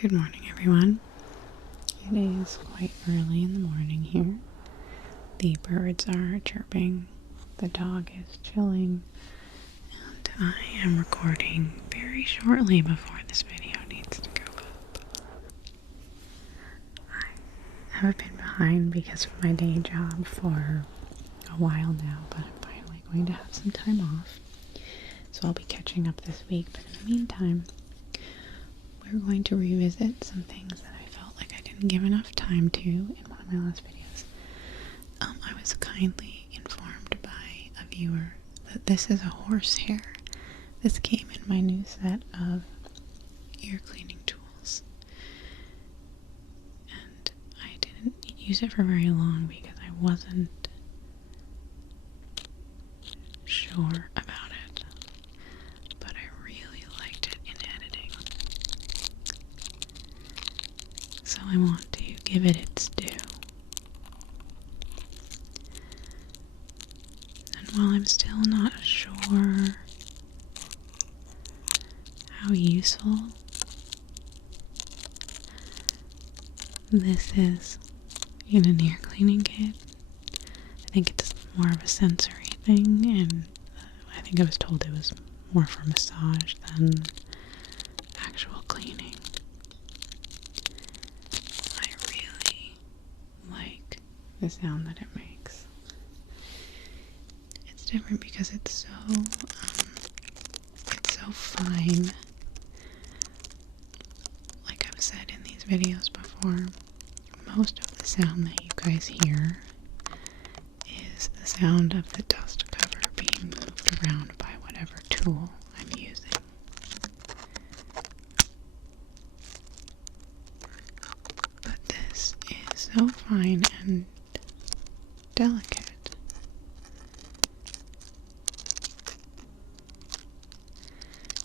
Good morning, everyone. It is quite early in the morning here. The birds are chirping, the dog is chilling, and I am recording very shortly before this video needs to go up. I have been behind because of my day job for a while now, but I'm finally going to have some time off. So I'll be catching up this week, but in the meantime, we're going to revisit some things that I felt like I didn't give enough time to in one of my last videos. I was kindly informed by a viewer that this is a horsehair. This came in my new set of ear cleaning tools. And I didn't use it for very long because I wasn't sure about it. But I really liked it in editing. So I want to give it its due. And while I'm still not sure how useful this is in an ear cleaning kit, I think it's more of a sensory thing, and I think I was told it was more for massage than actual cleaning. I really like the sound that it makes. It's different because it's so fine. Like I've said in these videos before, most of the sound that you guys hear is the sound of the dust cover being moved around by whatever tool I'm using. But this is so fine and delicate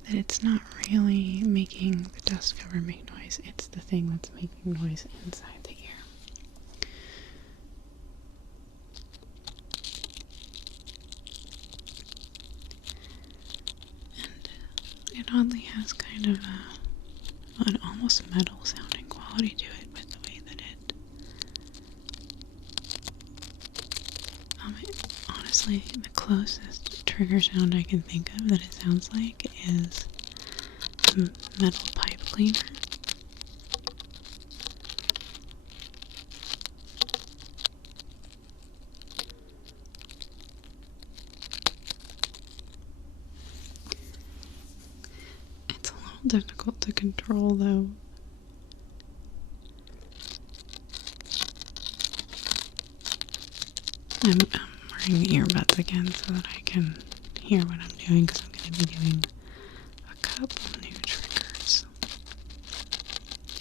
that it's not really making the dust cover make noise, it's the thing that's making noise inside the ear. And it oddly has kind of an almost metal sounding quality to it with the way that honestly, the closest trigger sound I can think of that it sounds like is a metal pipe cleaner. It's a little difficult to control though. I'm wearing earbuds again so that I can hear what I'm doing, because I'm going to be doing a couple new triggers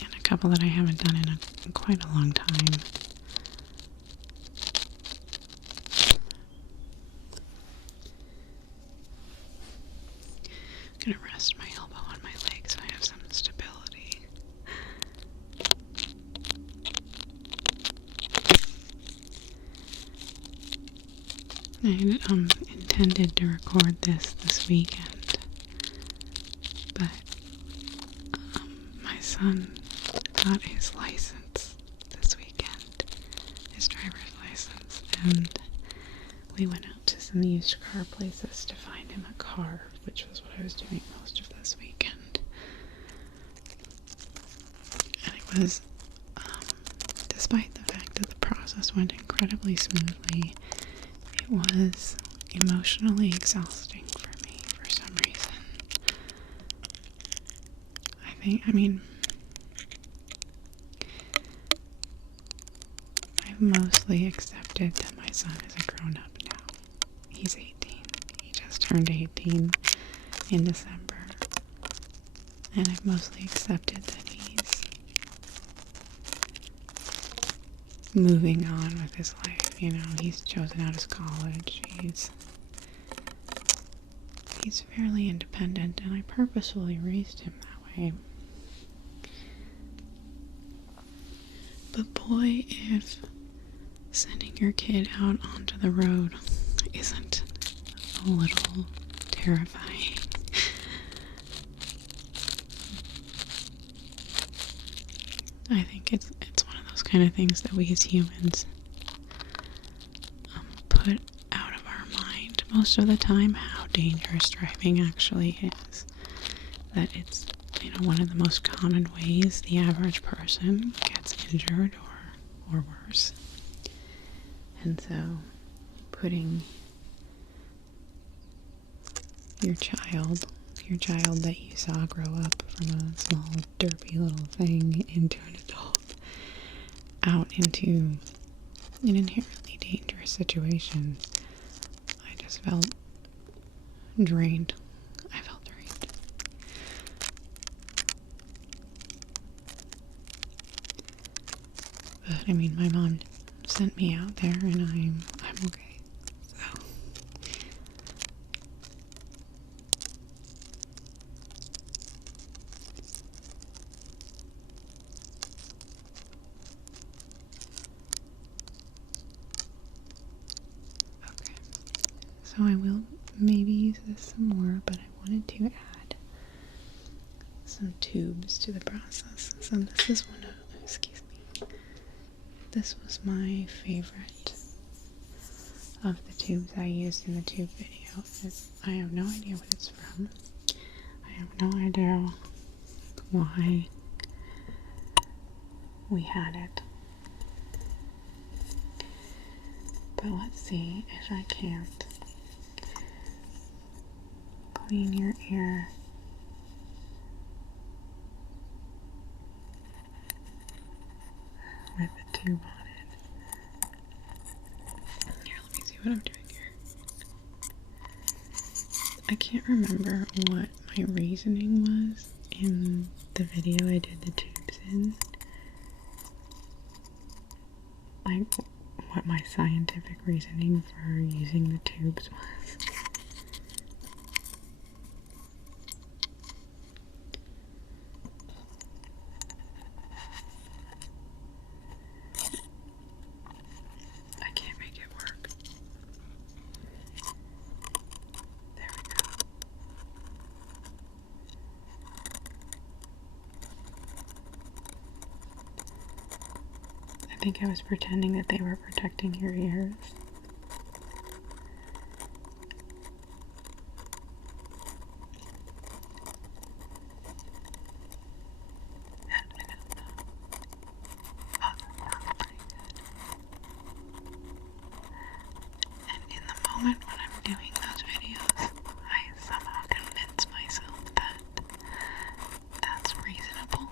and a couple that I haven't done in quite a long time. I'm going to rest my elbow on my leg so I have some stability. I intended to record this weekend, but my son got his license this weekend, his driver's license, and we went out to some used car places to find him a car, which was what I was doing most of this weekend. And it was, despite the fact that the process went incredibly smoothly, it was emotionally exhausting for me for some reason. I've mostly accepted that my son is a grown-up now. He's 18. He just turned 18 in December. And I've mostly accepted that he's moving on with his life. You know, he's chosen out his college. He's fairly independent, and I purposefully raised him that way. But boy, if sending your kid out onto the road isn't a little terrifying. I think it's one of those kind of things that we as humans put out of our mind most of the time, how dangerous driving actually is. That it's, one of the most common ways the average person gets injured or worse. And so putting your child that you saw grow up from a small derpy little thing into an adult out into an inherently dangerous situation, I just felt drained. I felt drained. But I mean, my mom sent me out there and I'm okay. So okay. So I will maybe use this some more, but I wanted to add some tubes to the process. So this is one of, excuse me, this was my favorite of the tubes I used in the tube video. I have no idea what it's from. I have no idea why we had it. But let's see if I can't clean your ear. With the tube on it. Here, let me see what I'm doing here. I can't remember what my reasoning was in the video I did the tubes in. Like, what my scientific reasoning for using the tubes was. I can't make it work. There we go. I think I was pretending that they were protecting your ears. Moment when I'm doing those videos, I somehow convince myself that that's reasonable.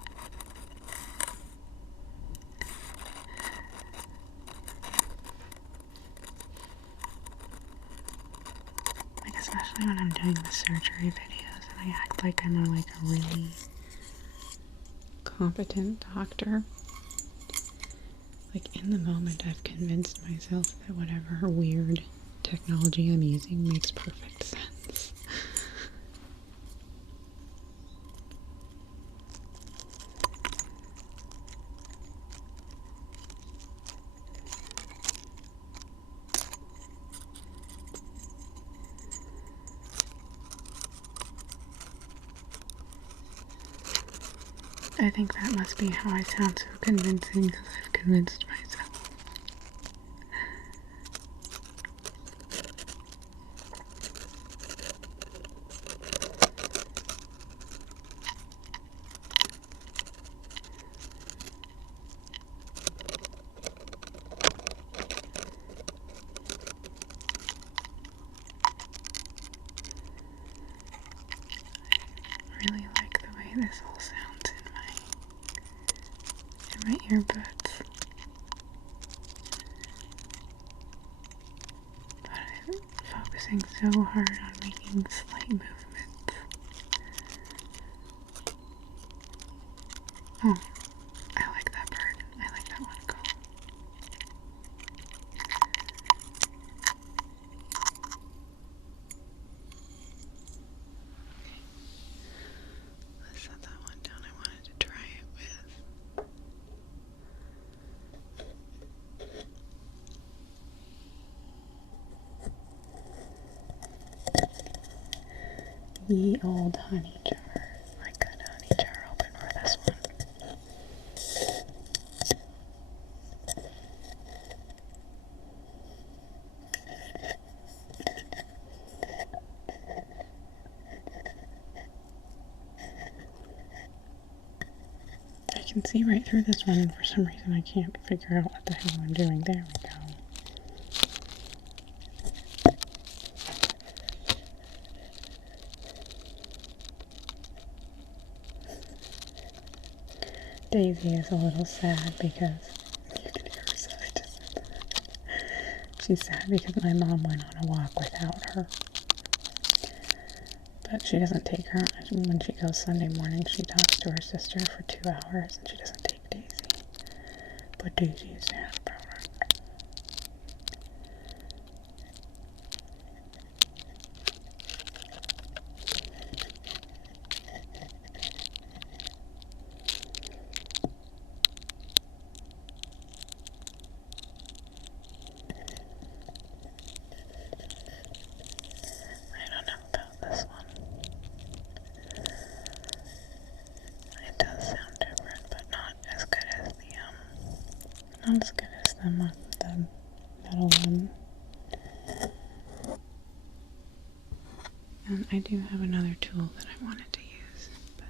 Like, especially when I'm doing the surgery videos and I act like I'm a really competent doctor. Like, in the moment I've convinced myself that whatever weird technology I'm using makes perfect sense. I think that must be how I sound so convincing, because I've convinced myself. I really like the way this all sounds in my earbuds. But I'm focusing so hard on making slight movements. Oh, I like that bird. I like that one call. Let's set that one down. I wanted to try it with ye old honey jar. My good honey jar open for this one. can see right through this one, and for some reason I can't figure out what the hell I'm doing. There we go. Daisy is a little sad because you can hear her sad. She's sad because my mom went on a walk without her. But she doesn't take her. When she goes Sunday morning, she talks to her sister for 2 hours, and she doesn't take Daisy. But Daisy is sad about it. I don't know about this one. It does sound different, but not as good as the metal one. And I do have another tool that I wanted to use, but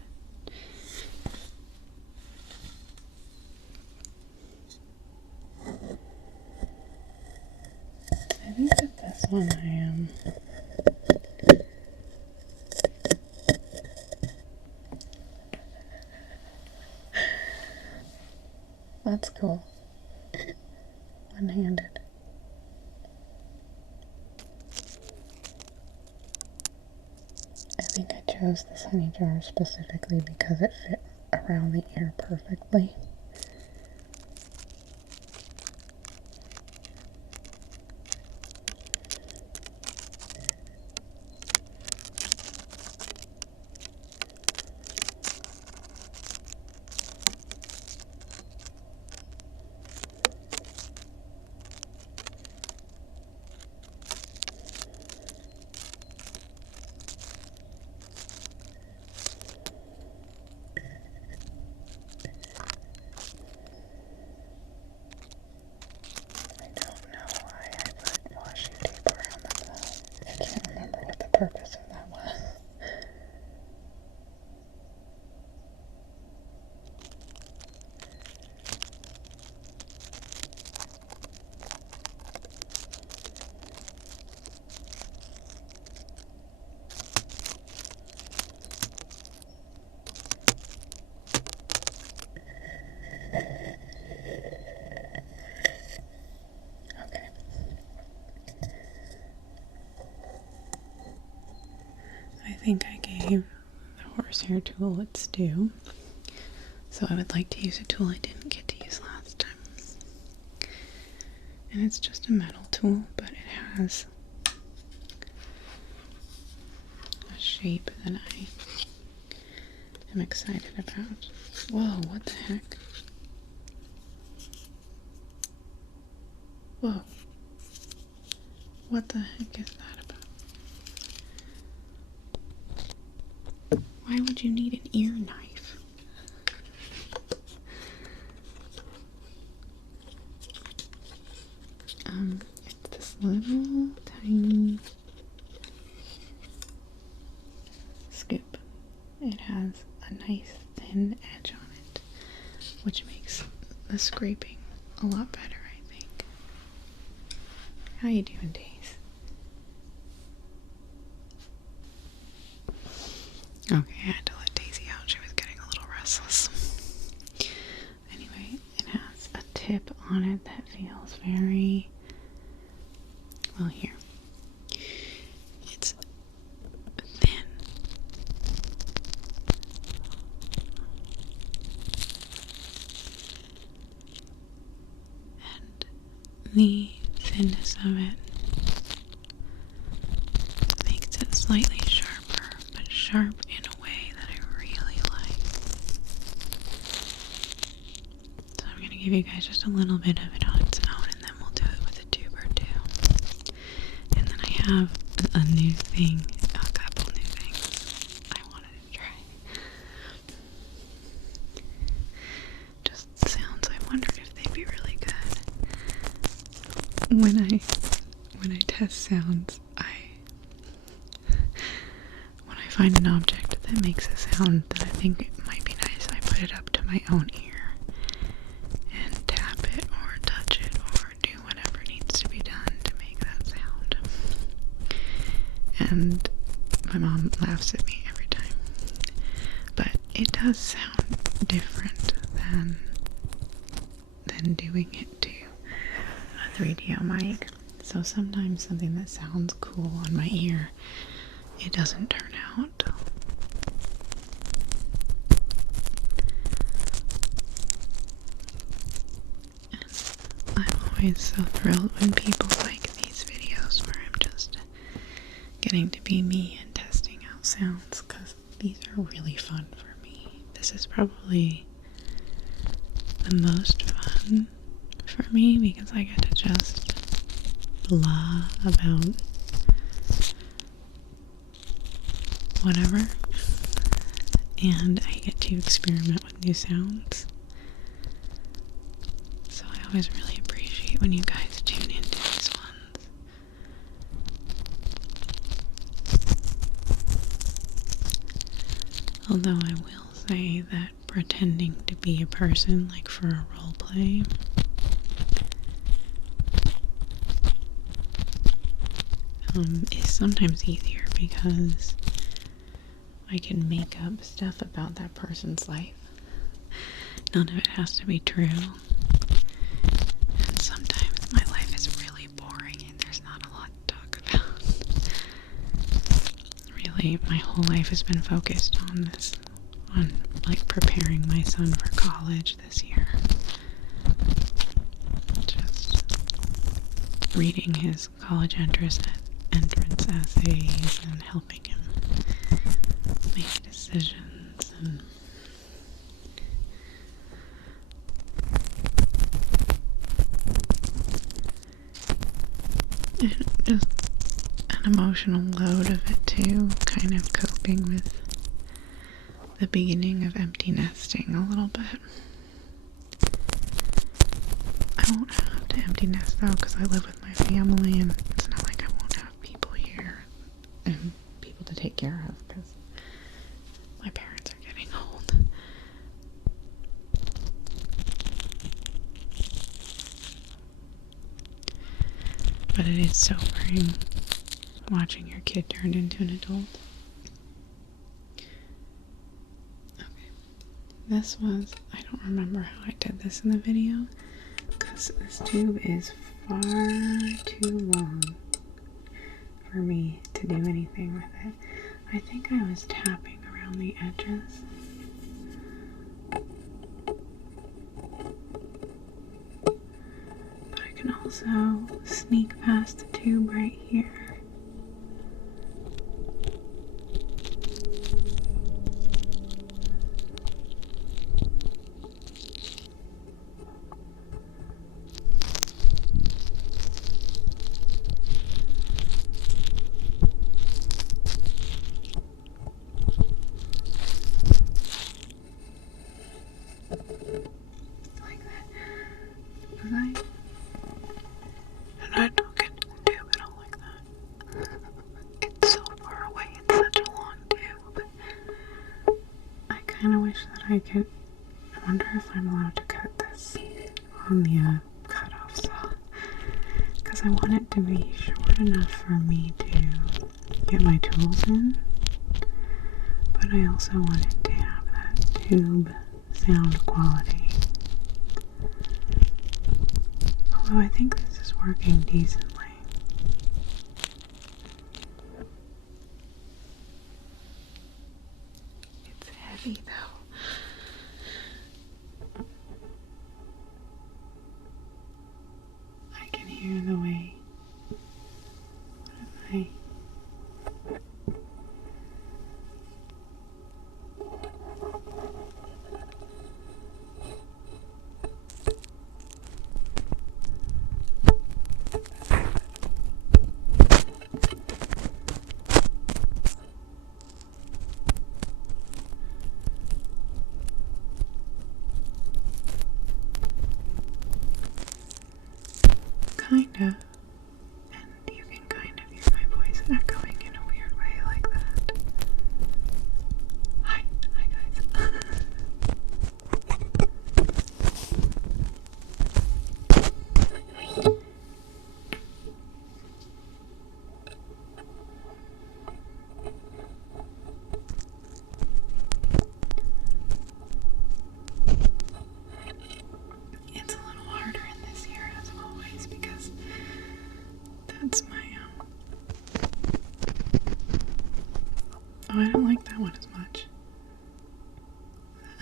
I think that this one I am. That's cool. One-handed. I think I chose this honey jar specifically because it fit around the ear perfectly. Purpose of that was. Okay. I think I gave the horsehair tool its due, so I would like to use a tool I didn't get to use last time. And it's just a metal tool, but it has a shape that I am excited about. Whoa, what the heck? Whoa. What the heck is that about? Why would you need an ear knife? It's this little tiny scoop. It has a nice thin edge on it, which makes the scraping a lot better, I think. How you doing, Days? Okay, I had to let Daisy out. She was getting a little restless. Anyway, it has a tip on it that feels very, well, here. It's thin. And the thinness of it makes it slightly sharper, but sharp in a way that I really like. So I'm going to give you guys just a little bit of it on its own, and then we'll do it with a tube or two. And then I have a new thing, a couple new things I wanted to try. Just sounds I wondered if they'd be really good. When I test sounds, when I find an object that makes a sound that I think it might be nice, I put it up to my own ear and my mom laughs at me every time. But it does sound different than doing it to a 3DO mic. So sometimes something that sounds cool on my ear, it doesn't turn out. I'm always so thrilled when people like these videos where I'm just getting to be me and testing out sounds, because these are really fun for me. This is probably the most fun for me because I get to just blah about whatever, and I get to experiment with new sounds. So I always really appreciate when you guys tune into these ones. Although I will say that pretending to be a person, like for a role play, is sometimes easier because I can make up stuff about that person's life. None of it has to be true. And sometimes my life is really boring and there's not a lot to talk about. Really, my whole life has been focused on this, on like preparing my son for college this year. Just reading his college entrance essays and helping him make decisions and just an emotional load of it too, kind of coping with the beginning of empty nesting a little bit. I won't have to empty nest though because I live with my family and it's not like I won't have people here and people to take care of because my parents are getting old. But it is sobering watching your kid turn into an adult. Okay. This was, I don't remember how I did this in the video because this tube is far too long for me to do anything with it. I think I was tapping around the edges. But I can also sneak past the tube right here. And I don't get to do it all like that. It's so far away, it's such a long tube. I kind of wish that I could. I wonder if I'm allowed to cut this on the cutoff saw. Because I want it to be short enough for me to get my tools in. But I also want it to have that tube sound quality. Although I think this is working decently. It's heavy though. I can hear the way. What if I... Kind of. And you can kind of hear my voice echoing in a weird way like that. Hi guys.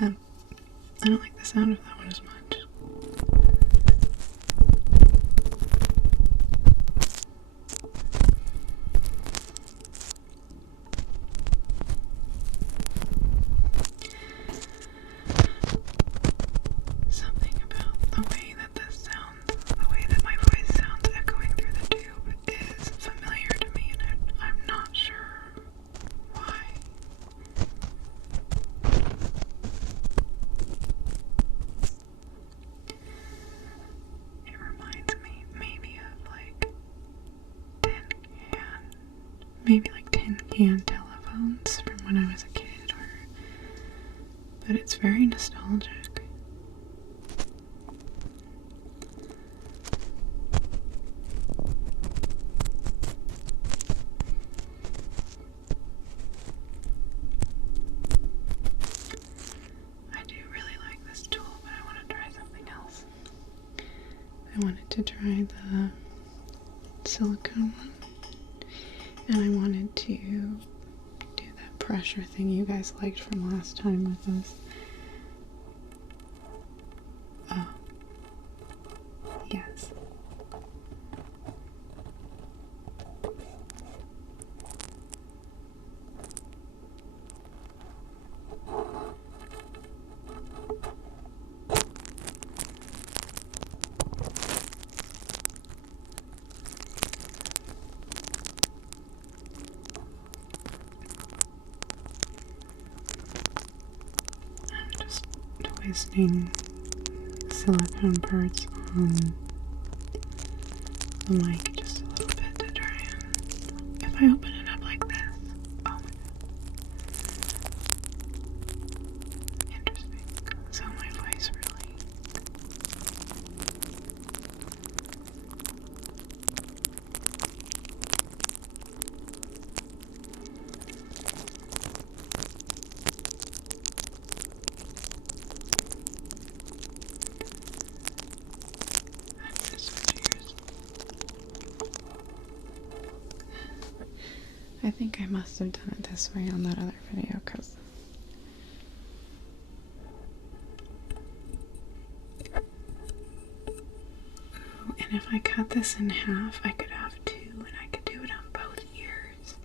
I don't like the sound of that one as much. Something about the way that this sounds, the way that my voice sounds echoing through the tube is familiar to me, and I'm not sure why. It reminds me maybe of like tin can telephones from when I was a kid, but it's very nostalgic. I do really like this tool, but I want to try something else. I wanted to try the silicone one, and I wanted to do that pressure thing you guys liked from last time with us. Oh, yes. I'm just twisting silicone parts on the mic just a little bit to try and, if I open it up like this, oh my god. Interesting. So my voice really, I'm gonna switch ears. I think I must have done it this way on that other video, because and if I cut this in half, I could have two, and I could do it on both ears.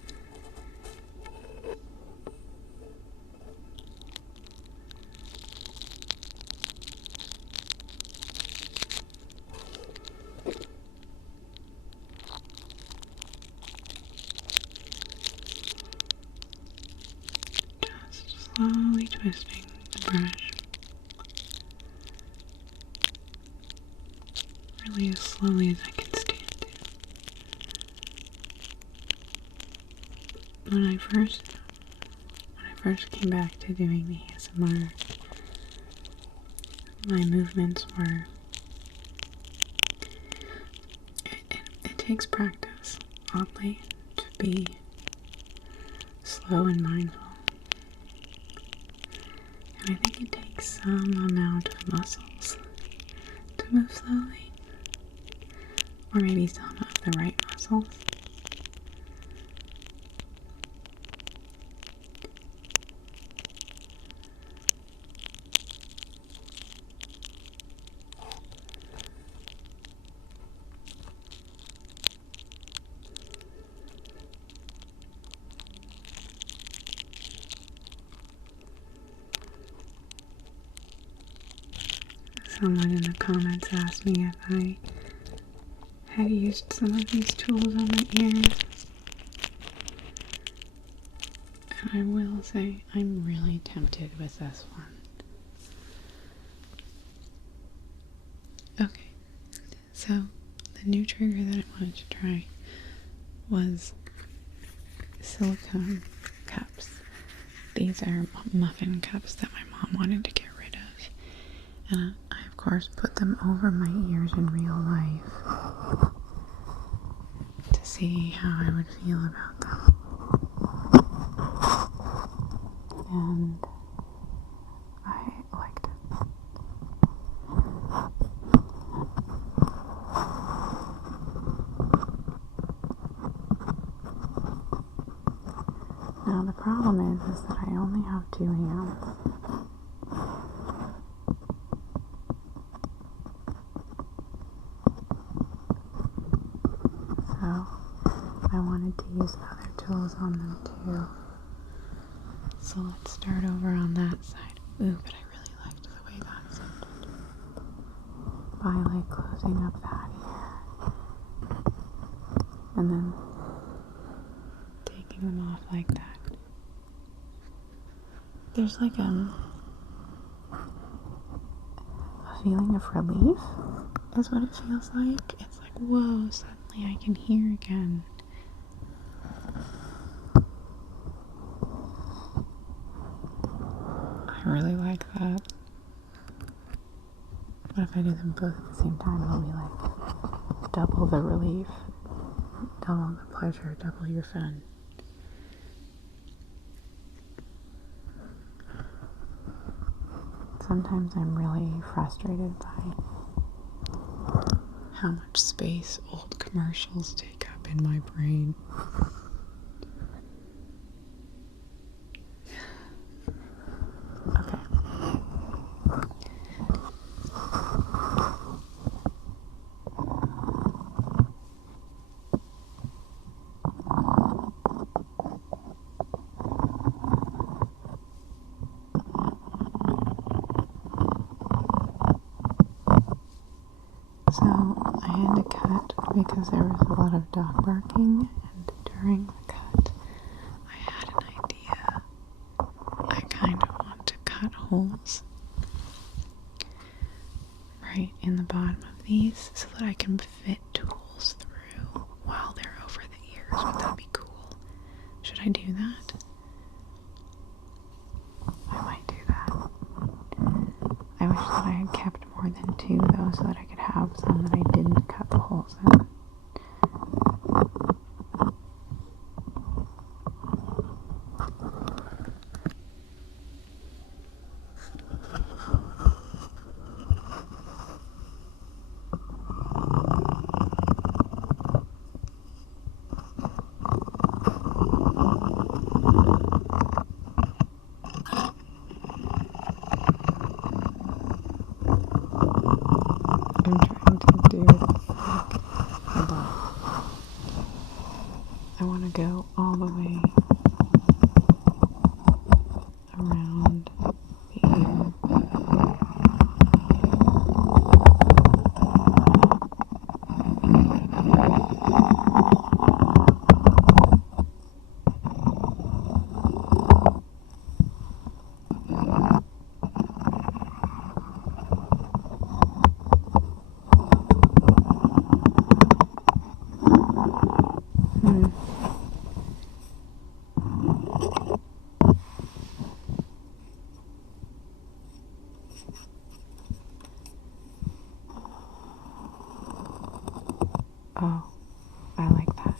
Just slowly twisting the brush. Really as slowly as I can stand to. When I first came back to doing the ASMR, my movements were, it takes practice, oddly, to be slow and mindful. And I think it takes some amount of muscles to move slowly, or maybe some of the right muscles. Someone in the comments asked me if I had used some of these tools on my ears. And I will say, I'm really tempted with this one. Okay, so the new trigger that I wanted to try was silicone cups. These are muffin cups that my mom wanted to get rid of. And I, of course, put them over my ears in real life to see how I would feel about them. And I liked it. Now the problem is that I only have 2 hands. holes on them too. So let's start over on that side. Ooh, but I really liked the way that sounded. By like closing up that here. And then taking them off like that. There's like a feeling of relief is what it feels like. It's like, whoa, suddenly I can hear again. I really like that. What if I do them both at the same time? It'll be like double the relief, double the pleasure, double your fun. Sometimes I'm really frustrated by how much space old commercials take up in my brain. Okay. So I had to cut because there was a lot of dog barking, and during the cut I had an idea. I kind of want to cut holes right in the bottom of these so that I can fit tools through while they're over the ears. Would that be cool? Should I do that? I might do that. I wish that I had kept more than two though, so that I could have some that I didn't cut the holes in. I'm trying to do it like, hold on. I want to go all the way around the ear. Oh, I like that.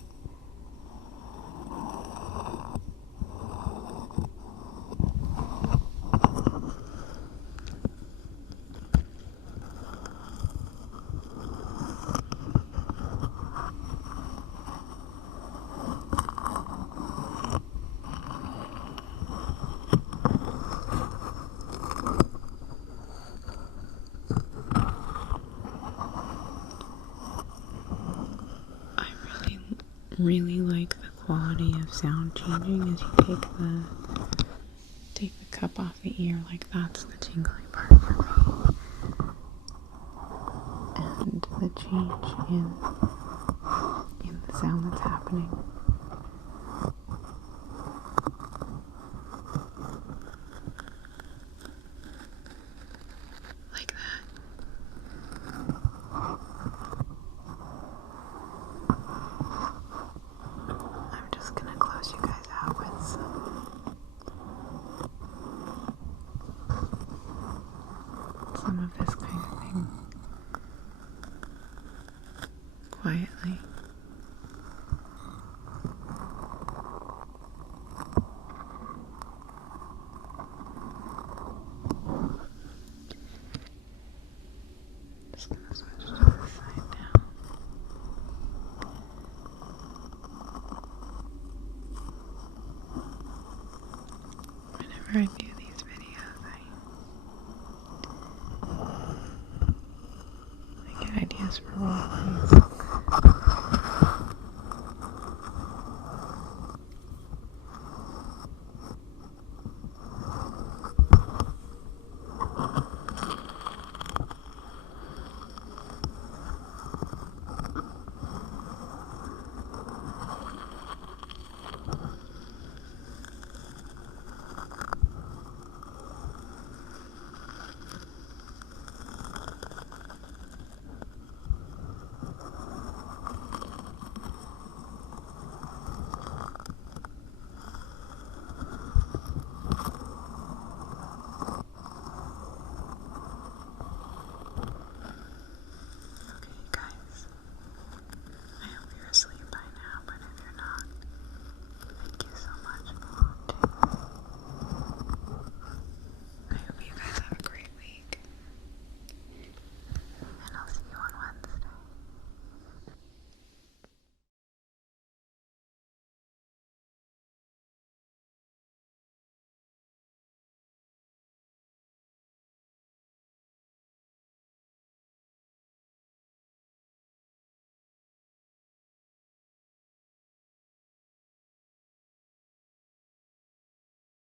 Really like the quality of sound changing as you take the cup off the ear. Like, that's the tingling part for me, and the change in the sound that's happening. Like that. I'm just gonna close you guys out with some of this kind of thing quietly. Just gonna switch to the side down. Whenever I do these videos, I get ideas for roleplays.